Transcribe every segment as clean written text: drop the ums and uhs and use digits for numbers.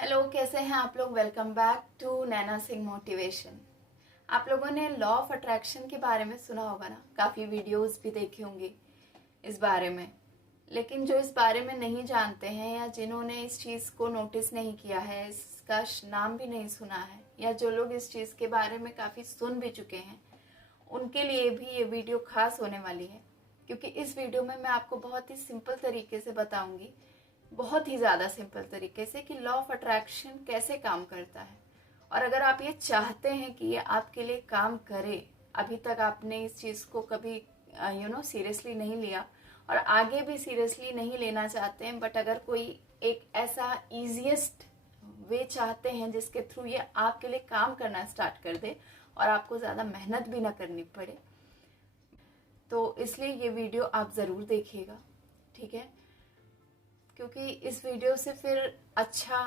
Hello, कैसे हैं आप लोग। Welcome back to Naina Singh motivation. आप लोगों ने लॉ ऑफ अट्रैक्शन के बारे में सुना होगा ना, काफ़ी वीडियोस भी देखी होंगी इस बारे में। लेकिन जो इस बारे में नहीं जानते हैं या जिन्होंने इस चीज़ को नोटिस नहीं किया है, इसका नाम भी नहीं सुना है, या जो लोग इस चीज़ के बारे में काफ़ी सुन भी चुके हैं, उनके लिए भी ये वीडियो खास होने वाली है। क्योंकि इस वीडियो में मैं आपको बहुत ही सिंपल तरीके से बताऊंगी, बहुत ही ज़्यादा सिंपल तरीके से, कि लॉ ऑफ अट्रैक्शन कैसे काम करता है। और अगर आप ये चाहते हैं कि ये आपके लिए काम करे, अभी तक आपने इस चीज़ को कभी सीरियसली नहीं लिया और आगे भी सीरियसली नहीं लेना चाहते हैं, बट अगर कोई एक ऐसा ईजीएस्ट वे चाहते हैं जिसके थ्रू ये आपके लिए काम करना स्टार्ट कर दे और आपको ज़्यादा मेहनत भी ना करनी पड़े, तो इसलिए ये वीडियो आप ज़रूर देखिएगा, ठीक है। क्योंकि इस वीडियो से फिर अच्छा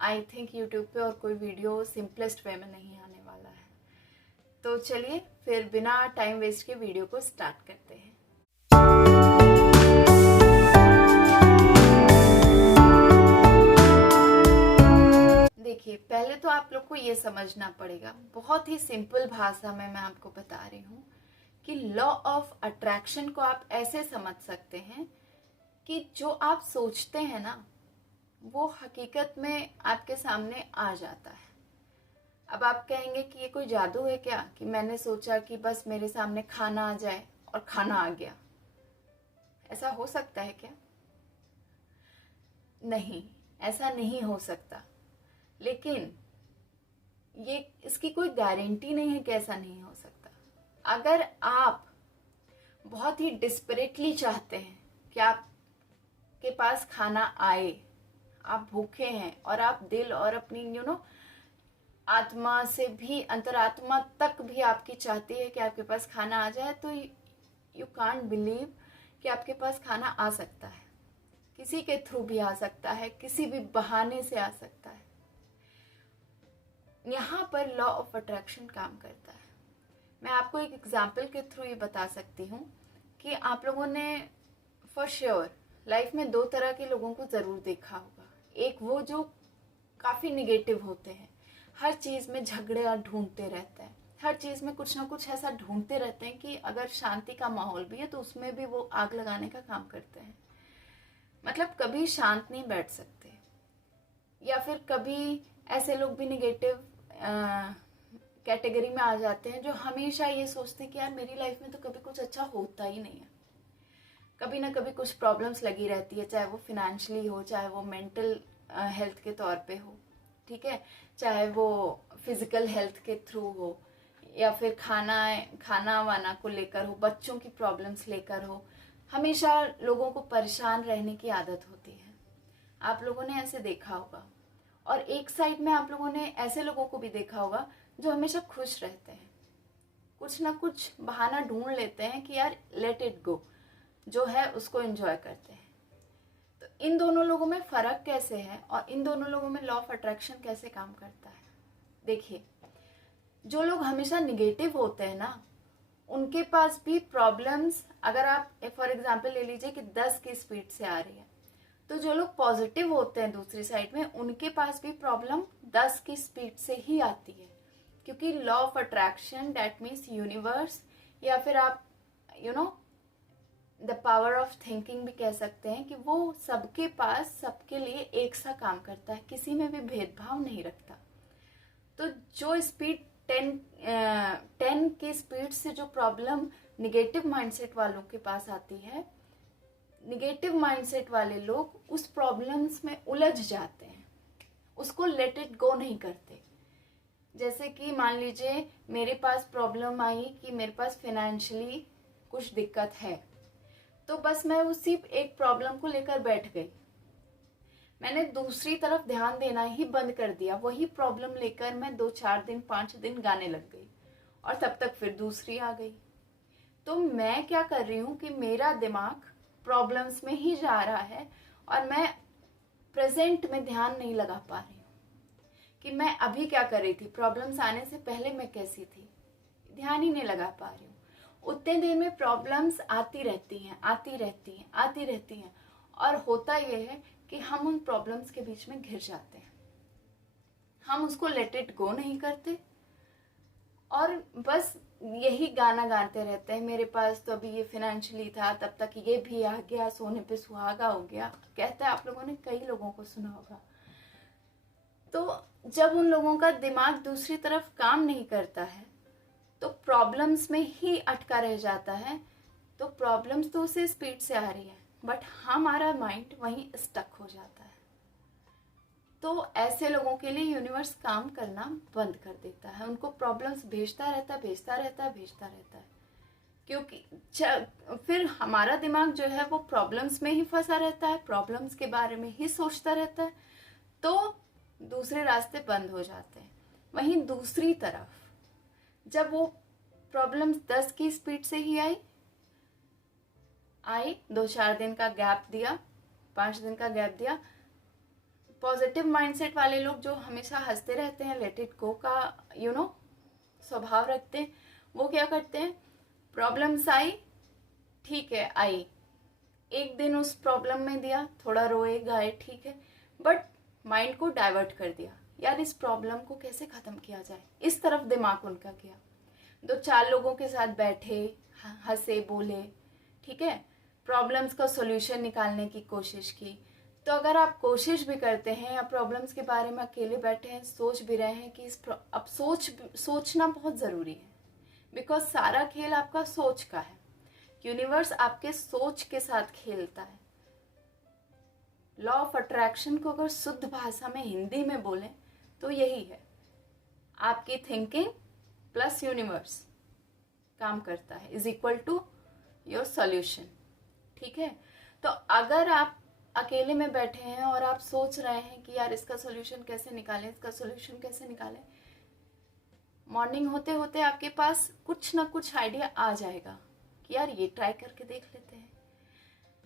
आई थिंक यूट्यूब पे और कोई वीडियो सिंपलेस्ट वे में नहीं आने वाला है। तो चलिए फिर बिना टाइम वेस्ट के वीडियो को स्टार्ट करते हैं। देखिए, पहले तो आप लोग को ये समझना पड़ेगा, बहुत ही सिंपल भाषा में मैं आपको बता रही हूँ कि लॉ ऑफ अट्रैक्शन को आप ऐसे समझ सकते हैं कि जो आप सोचते हैं ना, वो हकीकत में आपके सामने आ जाता है। अब आप कहेंगे कि ये कोई जादू है क्या, कि मैंने सोचा कि बस मेरे सामने खाना आ जाए और खाना आ गया। ऐसा हो सकता है क्या? नहीं, ऐसा नहीं हो सकता। लेकिन ये इसकी कोई गारंटी नहीं है कि ऐसा नहीं हो सकता। अगर आप बहुत ही डिस्परेटली चाहते हैं कि आपके पास खाना आए, आप भूखे हैं और आप दिल और अपनी आत्मा से भी, अंतरात्मा तक भी आपकी चाहती है कि आपके पास खाना आ जाए, तो यू कांट बिलीव कि आपके पास खाना आ सकता है। किसी के थ्रू भी आ सकता है, किसी भी बहाने से आ सकता है। यहाँ पर लॉ ऑफ अट्रैक्शन काम करता है। मैं आपको एक एग्जाम्पल के थ्रू ये बता सकती हूँ कि आप लोगों ने फॉर श्योर लाइफ में दो तरह के लोगों को ज़रूर देखा होगा। एक वो जो काफ़ी निगेटिव होते हैं, हर चीज़ में झगड़े ढूंढते रहते हैं, हर चीज़ में कुछ ना कुछ ऐसा ढूंढते रहते हैं कि अगर शांति का माहौल भी है तो उसमें भी वो आग लगाने का काम करते हैं। मतलब कभी शांत नहीं बैठ सकते। या फिर कभी ऐसे लोग भी निगेटिव कैटेगरी में आ जाते हैं जो हमेशा ये सोचते हैं कि यार मेरी लाइफ में तो कभी कुछ अच्छा होता ही नहीं है, कभी ना कभी कुछ प्रॉब्लम्स लगी रहती है, चाहे वो फिनेंशियली हो, चाहे वो मेंटल हेल्थ के तौर पे हो, ठीक है, चाहे वो फिजिकल हेल्थ के थ्रू हो, या फिर खाना वाना को लेकर हो, बच्चों की प्रॉब्लम्स लेकर हो। हमेशा लोगों को परेशान रहने की आदत होती है। आप लोगों ने ऐसे देखा होगा। और एक साइड में आप लोगों ने ऐसे लोगों को भी देखा होगा जो हमेशा खुश रहते हैं, कुछ ना कुछ बहाना ढूंढ लेते हैं कि यार लेट इट गो, जो है उसको एंजॉय करते हैं। तो इन दोनों लोगों में फ़र्क कैसे है और इन दोनों लोगों में लॉ ऑफ अट्रैक्शन कैसे काम करता है? देखिए, जो लोग हमेशा निगेटिव होते हैं ना, उनके पास भी प्रॉब्लम्स, अगर आप फॉर एग्जांपल ले लीजिए कि 10 की स्पीड से आ रही है, तो जो लोग पॉजिटिव होते हैं दूसरी साइड में, उनके पास भी प्रॉब्लम 10 की स्पीड से ही आती है। क्योंकि law of attraction, that means universe, या फिर आप द पावर ऑफ थिंकिंग भी कह सकते हैं, कि वो सबके पास, सबके लिए एक सा काम करता है, किसी में भी भेदभाव नहीं रखता। तो जो स्पीड 10 की स्पीड से जो प्रॉब्लम निगेटिव माइंडसेट वालों के पास आती है, निगेटिव माइंडसेट वाले लोग उस प्रॉब्लम्स में उलझ जाते हैं, उसको लेट इट गो नहीं करते। जैसे कि मान लीजिए मेरे पास प्रॉब्लम आई कि मेरे पास फाइनेंशियली कुछ दिक्कत है, तो बस मैं उसी एक प्रॉब्लम को लेकर बैठ गई, मैंने दूसरी तरफ ध्यान देना ही बंद कर दिया। वही प्रॉब्लम लेकर मैं 2-4 दिन 5 दिन गाने लग गई और तब तक फिर दूसरी आ गई। तो मैं क्या कर रही हूँ कि मेरा दिमाग प्रॉब्लम्स में ही जा रहा है और मैं प्रेजेंट में ध्यान नहीं लगा पा रही हूँ कि मैं अभी क्या कर रही थी, प्रॉब्लम्स आने से पहले मैं कैसी थी, ध्यान ही नहीं लगा पा रही हूँ। उतने देर में प्रॉब्लम्स आती रहती हैं, आती रहती हैं, आती रहती हैं, और होता यह है कि हम उन प्रॉब्लम्स के बीच में घिर जाते हैं। हम उसको लेट इट गो नहीं करते और बस यही गाना गाते रहते हैं, मेरे पास तो अभी ये फाइनेंशियली था, तब तक ये भी आ गया, सोने पे सुहागा हो गया। कहते हैं, आप लोगों ने कई लोगों को सुना होगा। तो जब उन लोगों का दिमाग दूसरी तरफ काम नहीं करता है तो प्रॉब्लम्स में ही अटका रह जाता है। तो प्रॉब्लम्स तो उसे स्पीड से आ रही है बट हमारा माइंड वहीं स्टक हो जाता है। तो ऐसे लोगों के लिए यूनिवर्स काम करना बंद कर देता है, उनको प्रॉब्लम्स भेजता रहता है, भेजता रहता है, भेजता रहता है, क्योंकि फिर हमारा दिमाग जो है वो प्रॉब्लम्स में ही फंसा रहता है, प्रॉब्लम्स के बारे में ही सोचता रहता है, तो दूसरे रास्ते बंद हो जाते हैं। वहीं दूसरी तरफ जब वो प्रॉब्लम्स 10 की स्पीड से ही आई 2-4 दिन का गैप दिया, 5 दिन का गैप दिया, पॉजिटिव माइंडसेट वाले लोग जो हमेशा हंसते रहते हैं, लेट इट गो का स्वभाव रखते हैं, वो क्या करते हैं, प्रॉब्लम्स आई, ठीक है आई, एक दिन उस प्रॉब्लम में दिया, थोड़ा रोए गाए, ठीक है, बट माइंड को डाइवर्ट कर दिया, यार इस प्रॉब्लम को कैसे खत्म किया जाए, इस तरफ दिमाग उनका गया। 2-4 लोगों के साथ बैठे, हंसे, बोले, ठीक है, प्रॉब्लम्स का सॉल्यूशन निकालने की कोशिश की। तो अगर आप कोशिश भी करते हैं या प्रॉब्लम्स के बारे में अकेले बैठे हैं, सोच भी रहे हैं कि अब सोचना बहुत ज़रूरी है, बिकॉज सारा खेल आपका सोच का है। यूनिवर्स आपके सोच के साथ खेलता है। लॉ ऑफ अट्रैक्शन को अगर शुद्ध भाषा में हिंदी में बोलें तो यही है, आपकी थिंकिंग प्लस यूनिवर्स काम करता है is equal to your solution. ठीक है, तो अगर आप अकेले में बैठे हैं और आप सोच रहे हैं कि यार इसका सॉल्यूशन कैसे निकालें, इसका सॉल्यूशन कैसे निकालें, मॉर्निंग होते होते आपके पास कुछ ना कुछ आइडिया आ जाएगा कि यार ये ट्राई करके देख लेते हैं।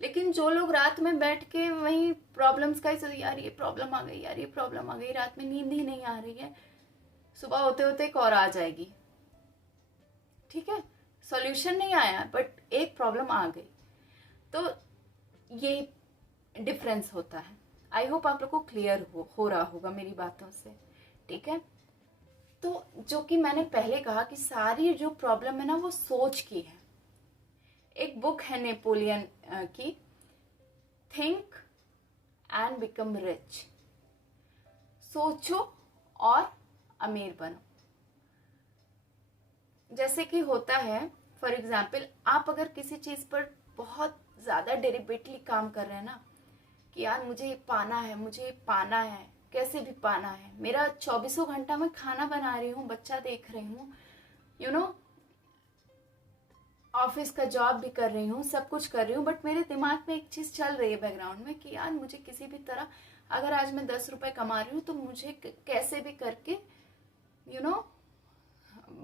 लेकिन जो लोग रात में बैठ के वही प्रॉब्लम्स का ही, यार ये प्रॉब्लम आ गई, यार ये प्रॉब्लम आ गई, रात में नींद ही नहीं आ रही है, सुबह होते होते एक और आ जाएगी, ठीक है, सॉल्यूशन नहीं आया बट एक प्रॉब्लम आ गई। तो ये डिफरेंस होता है। आई होप आप लोग को क्लियर हो रहा होगा मेरी बातों से, ठीक है। तो जो कि मैंने पहले कहा कि सारी जो प्रॉब्लम है ना वो सोच की है। एक बुक है नेपोलियन की, थिंक एंड बिकम रिच, सोचो और अमीर बनो। जैसे कि होता है, फॉर एग्जाम्पल, आप अगर किसी चीज पर बहुत ज्यादा डेलिबरेटली काम कर रहे हैं ना कि यार मुझे ये पाना है, मुझे ये पाना है, कैसे भी पाना है, मेरा 24 घंटा में खाना बना रही हूँ, बच्चा देख रही हूँ, ऑफिस का जॉब भी कर रही हूँ, सब कुछ कर रही हूँ, बट मेरे दिमाग में एक चीज चल रही है बैकग्राउंड में कि यार मुझे किसी भी तरह, अगर आज मैं 10 रुपए कमा रही हूँ तो मुझे कैसे भी करके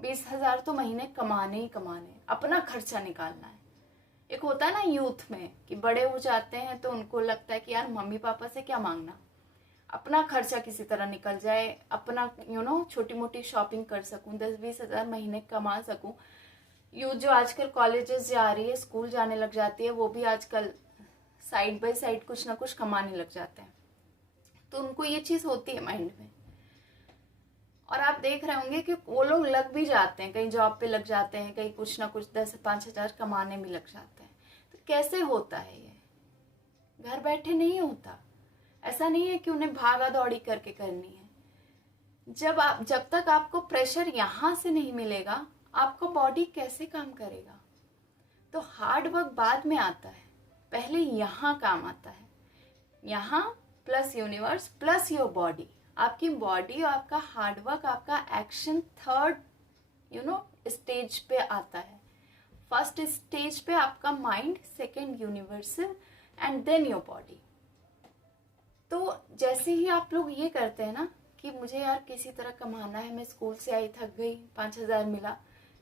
20,000 तो महीने कमाने ही कमाने, अपना खर्चा निकालना है। एक होता है ना यूथ में कि बड़े हो जाते हैं तो उनको लगता है कि यार मम्मी पापा से क्या मांगना, अपना खर्चा किसी तरह निकल जाए, अपना छोटी मोटी शॉपिंग कर सकूं, 10-20 हजार महीने कमा सकूं। यूथ जो आजकल कॉलेजेस जा रही है, स्कूल जाने लग जाती है, वो भी आजकल साइड बाय साइड कुछ ना कुछ कमाने लग जाते हैं, तो उनको ये चीज होती है माइंड में। और आप देख रहे होंगे कि वो लोग लग भी जाते हैं, कहीं जॉब पे लग जाते हैं, कहीं कुछ ना कुछ 10-5 हजार कमाने में लग जाते हैं। तो कैसे होता है ये? घर बैठे नहीं होता। ऐसा नहीं है कि उन्हें भागा दौड़ी करके करनी है। जब तक आपको प्रेशर यहाँ से नहीं मिलेगा, आपका बॉडी कैसे काम करेगा? तो हार्ड वर्क बाद में आता है, पहले यहाँ काम आता है। यहाँ plus universe plus your body, आपकी बॉडी और आपका हार्डवर्क, आपका एक्शन थर्ड स्टेज पे आता है। फर्स्ट स्टेज पे आपका mind, second universal and then your body. तो जैसे ही आप लोग ये करते हैं ना कि मुझे यार किसी तरह कमाना है, मैं स्कूल से आई थक गई, 5,000 मिला,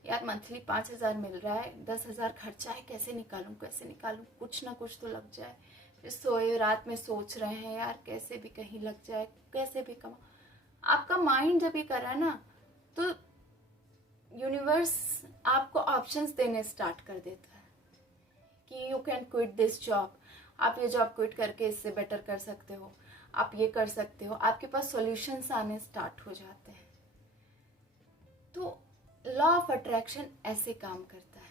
यार मंथली 5,000 मिल रहा है, 10,000 खर्चा है, कैसे निकालूं कैसे निकालूं, कुछ ना कुछ तो लग जाए। फिर सोए, रात में सोच रहे हैं यार कैसे भी कहीं लग जाए, कैसे भी कमा। आपका माइंड जब ये कर रहा है ना तो यूनिवर्स आपको ऑप्शंस देने स्टार्ट कर देता है कि you can quit this job, आप ये जॉब क्विट करके इससे बेटर कर सकते हो, आप ये कर सकते हो, आपके पास सॉल्यूशंस आने स्टार्ट हो जाते हैं। तो लॉ ऑफ अट्रैक्शन ऐसे काम करता है।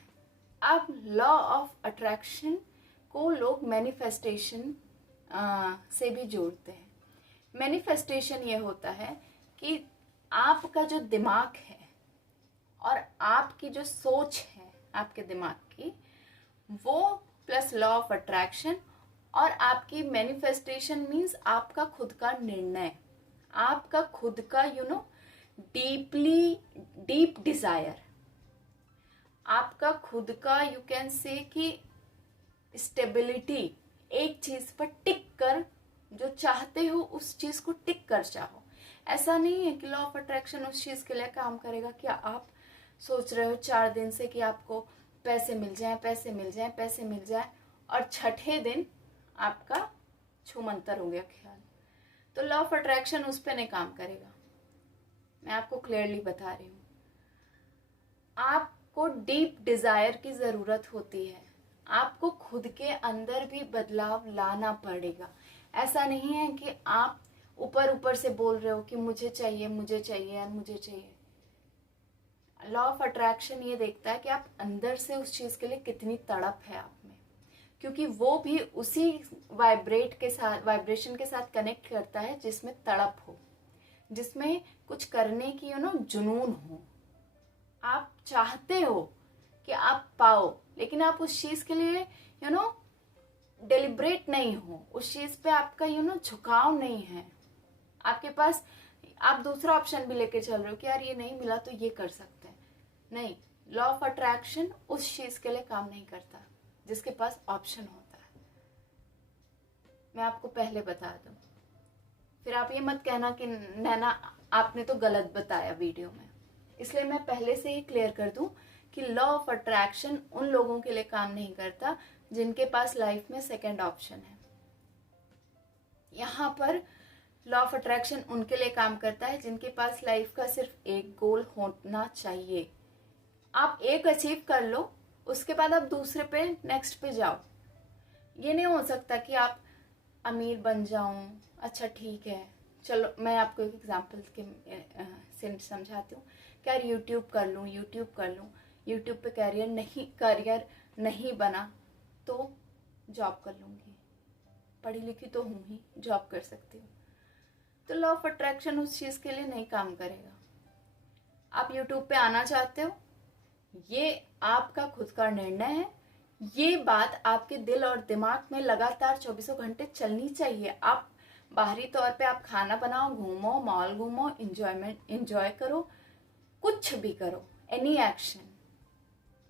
अब लॉ ऑफ अट्रैक्शन को लोग मैनिफेस्टेशन से भी जोड़ते हैं। मैनिफेस्टेशन ये होता है कि आपका जो दिमाग है और आपकी जो सोच है आपके दिमाग की, वो प्लस लॉ ऑफ अट्रैक्शन, और आपकी मैनिफेस्टेशन मीन्स आपका खुद का निर्णय, आपका खुद का डीप डिजायर, आपका खुद का यू कैन से कि स्टेबिलिटी, एक चीज पर टिक कर जो चाहते हो उस चीज को टिक कर चाहो। ऐसा नहीं है कि लॉ ऑफ अट्रैक्शन उस चीज के लिए काम करेगा कि आप सोच रहे हो 4 दिन से कि आपको पैसे मिल जाए, पैसे मिल जाए, पैसे मिल जाए, और छठे दिन आपका छूमंतर हो गया ख्याल। तो लॉ ऑफ अट्रैक्शन उस पर नहीं काम करेगा। मैं आपको क्लियरली बता रही हूँ, आपको डीप डिजायर की जरूरत होती है। आपको खुद के अंदर भी बदलाव लाना पड़ेगा। ऐसा नहीं है कि आप ऊपर ऊपर से बोल रहे हो कि मुझे चाहिए, मुझे चाहिए और मुझे चाहिए। लॉ ऑफ अट्रैक्शन ये देखता है कि आप अंदर से उस चीज के लिए कितनी तड़प है आप में, क्योंकि वो भी उसी वाइब्रेशन के साथ कनेक्ट करता है जिसमें तड़प हो, जिसमें कुछ करने की जुनून हो। आप चाहते हो कि आप पाओ, लेकिन आप उस चीज के लिए डेलिब्रेट नहीं हो, उस चीज पे आपका झुकाव नहीं है आपके पास। आप दूसरा ऑप्शन भी लेके चल रहे हो कि यार ये नहीं मिला तो ये कर सकते हैं। नहीं, लॉ ऑफ अट्रैक्शन उस चीज के लिए काम नहीं करता जिसके पास ऑप्शन होता है। मैं आपको पहले बता दूं, फिर आप ये मत कहना कि नैना आपने तो गलत बताया वीडियो में। इसलिए मैं पहले से ही क्लियर कर दूं कि लॉ ऑफ अट्रैक्शन उन लोगों के लिए काम नहीं करता जिनके पास लाइफ में सेकंड ऑप्शन है। यहाँ पर लॉ ऑफ अट्रैक्शन उनके लिए काम करता है जिनके पास लाइफ का सिर्फ एक गोल होना चाहिए। आप एक अचीव कर लो, उसके बाद आप दूसरे पे नेक्स्ट पे जाओ। ये नहीं हो सकता कि आप अमीर बन जाऊं, अच्छा ठीक है चलो मैं आपको एक एग्जांपल से समझाती हूँ। क्या यूट्यूब कर लूँ, यूट्यूब पे करियर नहीं बना तो जॉब कर लूँगी, पढ़ी लिखी तो हूँ ही, जॉब कर सकती हूँ। तो लॉ ऑफ अट्रैक्शन उस चीज़ के लिए नहीं काम करेगा। आप यूट्यूब पे आना चाहते हो, ये आपका खुद का निर्णय है। ये बात आपके दिल और दिमाग में लगातार 24 घंटे चलनी चाहिए। आप बाहरी तौर पे आप खाना बनाओ, घूमो, मॉल घूमो, एंजॉय करो, कुछ भी करो, एनी एक्शन,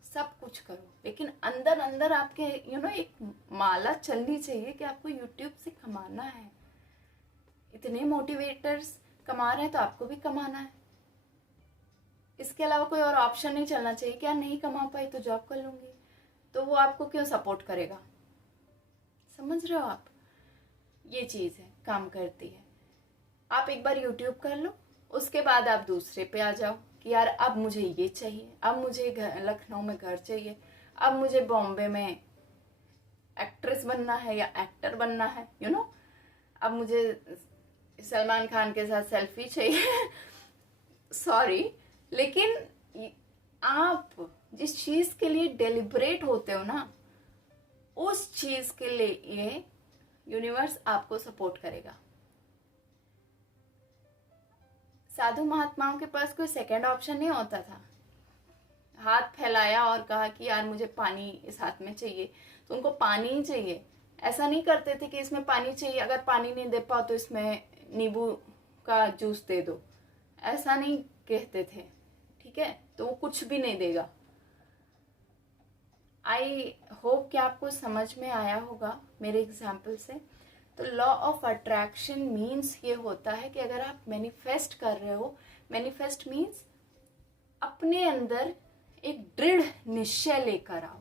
सब कुछ करो, लेकिन अंदर अंदर आपके एक माला चलनी चाहिए कि आपको यूट्यूब से कमाना है। इतने मोटिवेटर्स कमा रहे हैं तो आपको भी कमाना है। इसके अलावा कोई और ऑप्शन नहीं चलना चाहिए कि यार नहीं कमा पाई तो जॉब कर लूंगी, तो वो आपको क्यों सपोर्ट करेगा। समझ रहे हो आप? ये चीज है, काम करती है। आप एक बार यूट्यूब कर लो, उसके बाद आप दूसरे पे आ जाओ कि यार अब मुझे ये चाहिए, अब मुझे लखनऊ में घर चाहिए, अब मुझे बॉम्बे में एक्ट्रेस बनना है या एक्टर बनना है, अब मुझे सलमान खान के साथ सेल्फी चाहिए। सॉरी, लेकिन आप जिस चीज के लिए डेलिब्रेट होते हो ना, उस चीज के लिए यूनिवर्स आपको सपोर्ट करेगा। साधु महात्माओं के पास कोई सेकंड ऑप्शन नहीं होता था। हाथ फैलाया और कहा कि यार मुझे पानी इस हाथ में चाहिए, तो उनको पानी ही चाहिए। ऐसा नहीं करते थे कि इसमें पानी चाहिए, अगर पानी नहीं दे पाओ तो इसमें नींबू का जूस दे दो, ऐसा नहीं कहते थे। ठीक है, तो वो कुछ भी नहीं देगा। आई होप कि आपको समझ में आया होगा मेरे एग्जाम्पल से। तो लॉ ऑफ अट्रैक्शन मीन्स ये होता है कि अगर आप मैनिफेस्ट कर रहे हो, मैनिफेस्ट मीन्स अपने अंदर एक दृढ़ निश्चय लेकर आओ।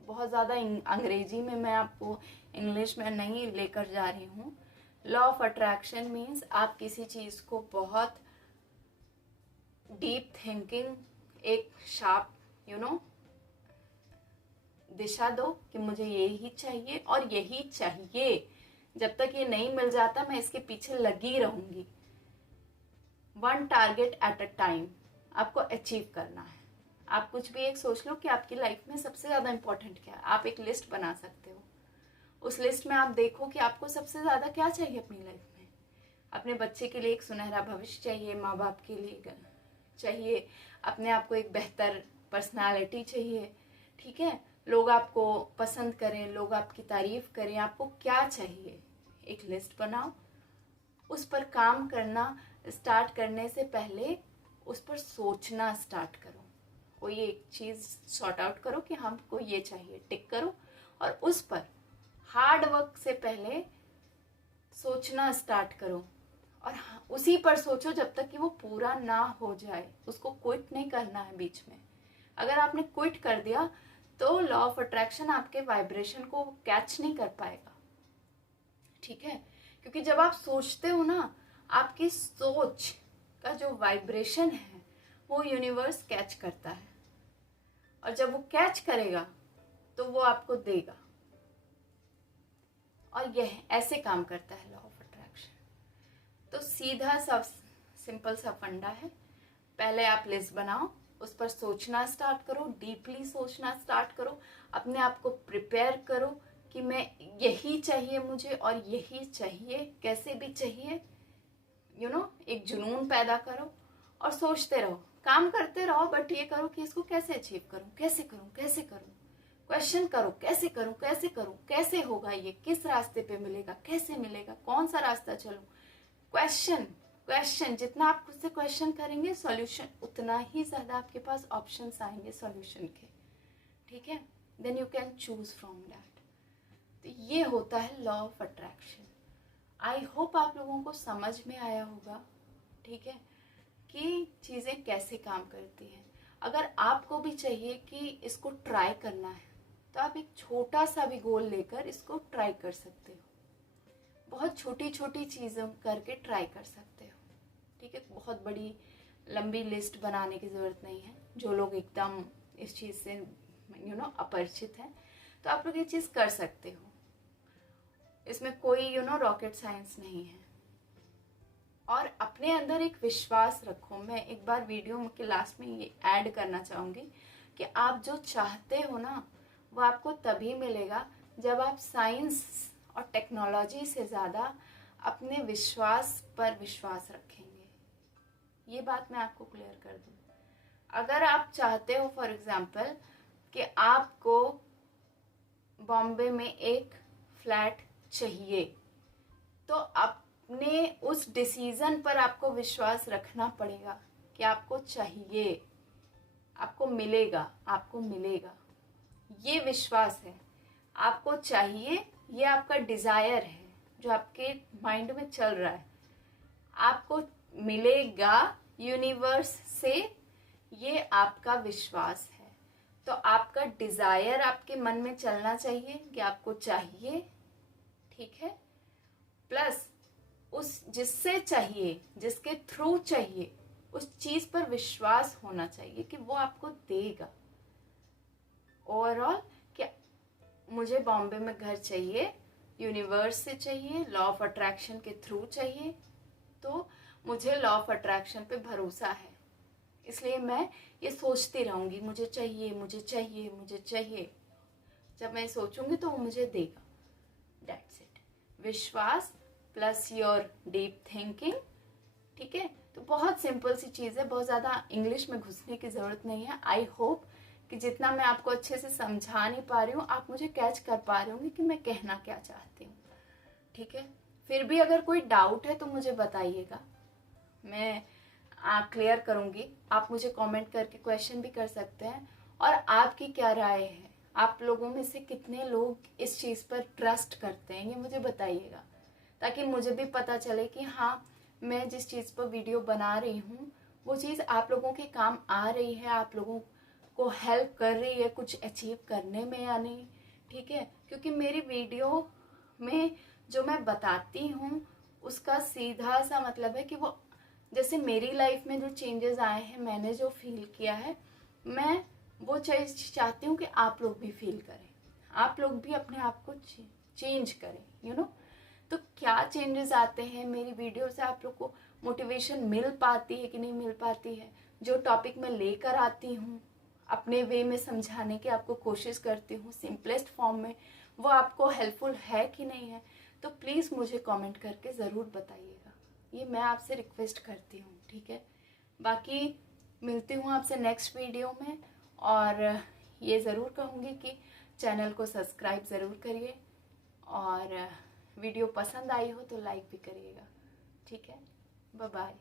बहुत ज़्यादा अंग्रेजी में मैं आपको इंग्लिश में नहीं लेकर जा रही हूँ। लॉ ऑफ अट्रैक्शन मीन्स आप किसी चीज़ को बहुत डीप थिंकिंग, एक शार्प दिशा दो कि मुझे यही चाहिए और यही चाहिए, जब तक ये नहीं मिल जाता मैं इसके पीछे लगी रहूंगी। 1 टारगेट एट अ टाइम आपको अचीव करना है। आप कुछ भी एक सोच लो कि आपकी लाइफ में सबसे ज़्यादा इंपॉर्टेंट क्या है। आप एक लिस्ट बना सकते हो। उस लिस्ट में आप देखो कि आपको सबसे ज़्यादा क्या चाहिए अपनी लाइफ में। अपने बच्चे के लिए एक सुनहरा भविष्य चाहिए, माँ बाप के लिए चाहिए, अपने आप को एक बेहतर पर्सनालिटी चाहिए, ठीक है, लोग आपको पसंद करें, लोग आपकी तारीफ करें, आपको क्या चाहिए। एक लिस्ट बनाओ, उस पर काम करना स्टार्ट करने से पहले उस पर सोचना स्टार्ट करो। कोई एक चीज़ सॉर्ट आउट करो कि हमको ये चाहिए, टिक करो, और उस पर हार्ड वर्क से पहले सोचना स्टार्ट करो, और उसी पर सोचो जब तक कि वो पूरा ना हो जाए। उसको क्विट नहीं करना है बीच में। अगर आपने क्विट कर दिया तो लॉ ऑफ अट्रैक्शन आपके वाइब्रेशन को कैच नहीं कर पाएगा, ठीक है। क्योंकि जब आप सोचते हो ना, आपकी सोच का जो वाइब्रेशन है वो यूनिवर्स कैच करता है, और जब वो कैच करेगा तो वो आपको देगा। और यह ऐसे काम करता है लॉ ऑफ अट्रैक्शन। तो सीधा सा सिंपल सा फंडा है। पहले आप लिस्ट बनाओ, उस पर सोचना स्टार्ट करो, डीपली सोचना स्टार्ट करो, अपने आप को प्रिपेयर करो कि मैं यही चाहिए मुझे और यही चाहिए, कैसे भी चाहिए, एक जुनून पैदा करो और सोचते रहो, काम करते रहो, बट ये करो कि इसको कैसे अचीव करूं, कैसे करूं, कैसे करूं, क्वेश्चन करो, कैसे करूं, कैसे करूं, कैसे होगा ये, किस रास्ते पे मिलेगा, कैसे मिलेगा, कौन सा रास्ता चलूं। क्वेश्चन जितना आप खुद से क्वेश्चन करेंगे, सॉल्यूशन उतना ही ज्यादा आपके पास ऑप्शंस आएंगे सॉल्यूशन के, ठीक है। Then you can choose from that. तो ये होता है law of attraction. I hope आप लोगों को समझ में आया होगा, ठीक है, कि चीज़ें कैसे काम करती हैं। अगर आपको भी चाहिए कि इसको ट्राई करना है तो आप एक छोटा सा भी गोल लेकर इसको ट्राई कर सकते हो। बहुत छोटी छोटी चीज़ों करके ट्राई कर सकते हो, ठीक है। बहुत बड़ी लंबी लिस्ट बनाने की ज़रूरत नहीं है। जो लोग एकदम इस चीज़ से अपरिचित हैं, तो आप लोग ये चीज़ कर सकते हो। इसमें कोई रॉकेट साइंस नहीं है। और अपने अंदर एक विश्वास रखो। मैं एक बार वीडियो के लास्ट में ये ऐड करना चाहूँगी कि आप जो चाहते हो ना, वो आपको तभी मिलेगा जब आप साइंस और टेक्नोलॉजी से ज़्यादा अपने विश्वास पर विश्वास रखेंगे। ये बात मैं आपको क्लियर कर दूँ। अगर आप चाहते हो फॉर एग्जाम्पल कि आपको बॉम्बे में एक फ्लैट चाहिए, तो अपने उस डिसीजन पर आपको विश्वास रखना पड़ेगा कि आपको चाहिए, आपको मिलेगा, आपको मिलेगा। ये विश्वास है, आपको चाहिए, ये आपका डिजायर है जो आपके माइंड में चल रहा है। आपको मिलेगा यूनिवर्स से, ये आपका विश्वास है। तो आपका डिजायर आपके मन में चलना चाहिए कि आपको चाहिए, ठीक है। प्लस उस जिससे चाहिए, जिसके थ्रू चाहिए, उस चीज पर विश्वास होना चाहिए कि वो आपको देगा। ओवरऑल कि मुझे बॉम्बे में घर चाहिए, यूनिवर्स से चाहिए, लॉ ऑफ अट्रैक्शन के थ्रू चाहिए, तो मुझे लॉ ऑफ अट्रैक्शन पे भरोसा है, इसलिए मैं ये सोचती रहूंगी, मुझे चाहिए, मुझे चाहिए, मुझे चाहिए। जब मैं सोचूंगी तो वो मुझे देगा। That's it. विश्वास प्लस योर डीप थिंकिंग, ठीक है। तो बहुत सिंपल सी चीज़ है, बहुत ज़्यादा इंग्लिश में घुसने की ज़रूरत नहीं है। आई होप कि जितना मैं आपको अच्छे से समझा नहीं पा रही हूँ, आप मुझे कैच कर पा रहे होंगे कि मैं कहना क्या चाहती हूँ, ठीक है। फिर भी अगर कोई डाउट है तो मुझे बताइएगा, मैं क्लियर करूँगी। आप मुझे कमेंट करके क्वेश्चन भी कर सकते हैं। और आपकी क्या राय है, आप लोगों में से कितने लोग इस चीज़ पर ट्रस्ट करते हैं, ये मुझे बताइएगा, ताकि मुझे भी पता चले कि हाँ, मैं जिस चीज़ पर वीडियो बना रही हूँ वो चीज़ आप लोगों के काम आ रही है, आप लोगों को हेल्प कर रही है कुछ अचीव करने में या नहीं, ठीक है। क्योंकि मेरी वीडियो में जो मैं बताती हूँ उसका सीधा सा मतलब है कि वो, जैसे मेरी लाइफ में जो चेंजेस आए हैं, मैंने जो फील किया है, मैं वो चीज़ चाहती हूँ कि आप लोग भी फील करें, आप लोग भी अपने आप को चेंज करें, तो क्या चेंजेस आते हैं मेरी वीडियो से, आप लोग को मोटिवेशन मिल पाती है कि नहीं मिल पाती है, जो टॉपिक मैं लेकर आती हूँ अपने वे में समझाने की आपको कोशिश करती हूँ सिंपलेस्ट फॉर्म में, वो आपको हेल्पफुल है कि नहीं है, तो प्लीज़ मुझे कमेंट करके ज़रूर बताइएगा। ये मैं आपसे रिक्वेस्ट करती हूँ, ठीक है। बाकी मिलती हूँ आपसे नेक्स्ट वीडियो में, और ये ज़रूर कहूँगी कि चैनल को सब्सक्राइब ज़रूर करिए, और वीडियो पसंद आई हो तो लाइक भी करिएगा, ठीक है। Bye bye.